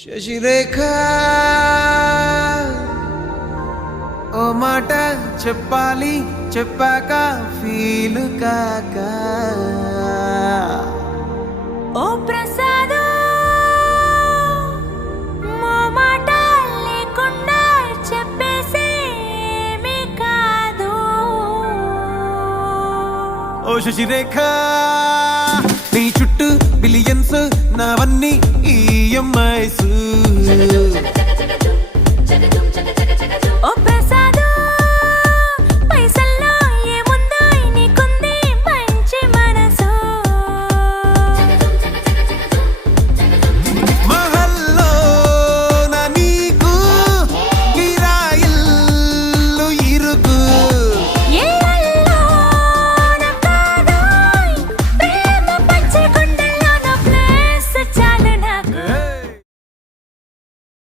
శశిరేఖ ఓ మాట చెప్పాలి చెప్పాక ఫీల్ కాక ఓ ప్రసాద్ మో మాట లేకుండా చెప్పేసేమీ కాదు. ఓ శశిరేఖ నీ చుట్టూ బిలియన్స్ నావన్నీ ఈఎంఐస్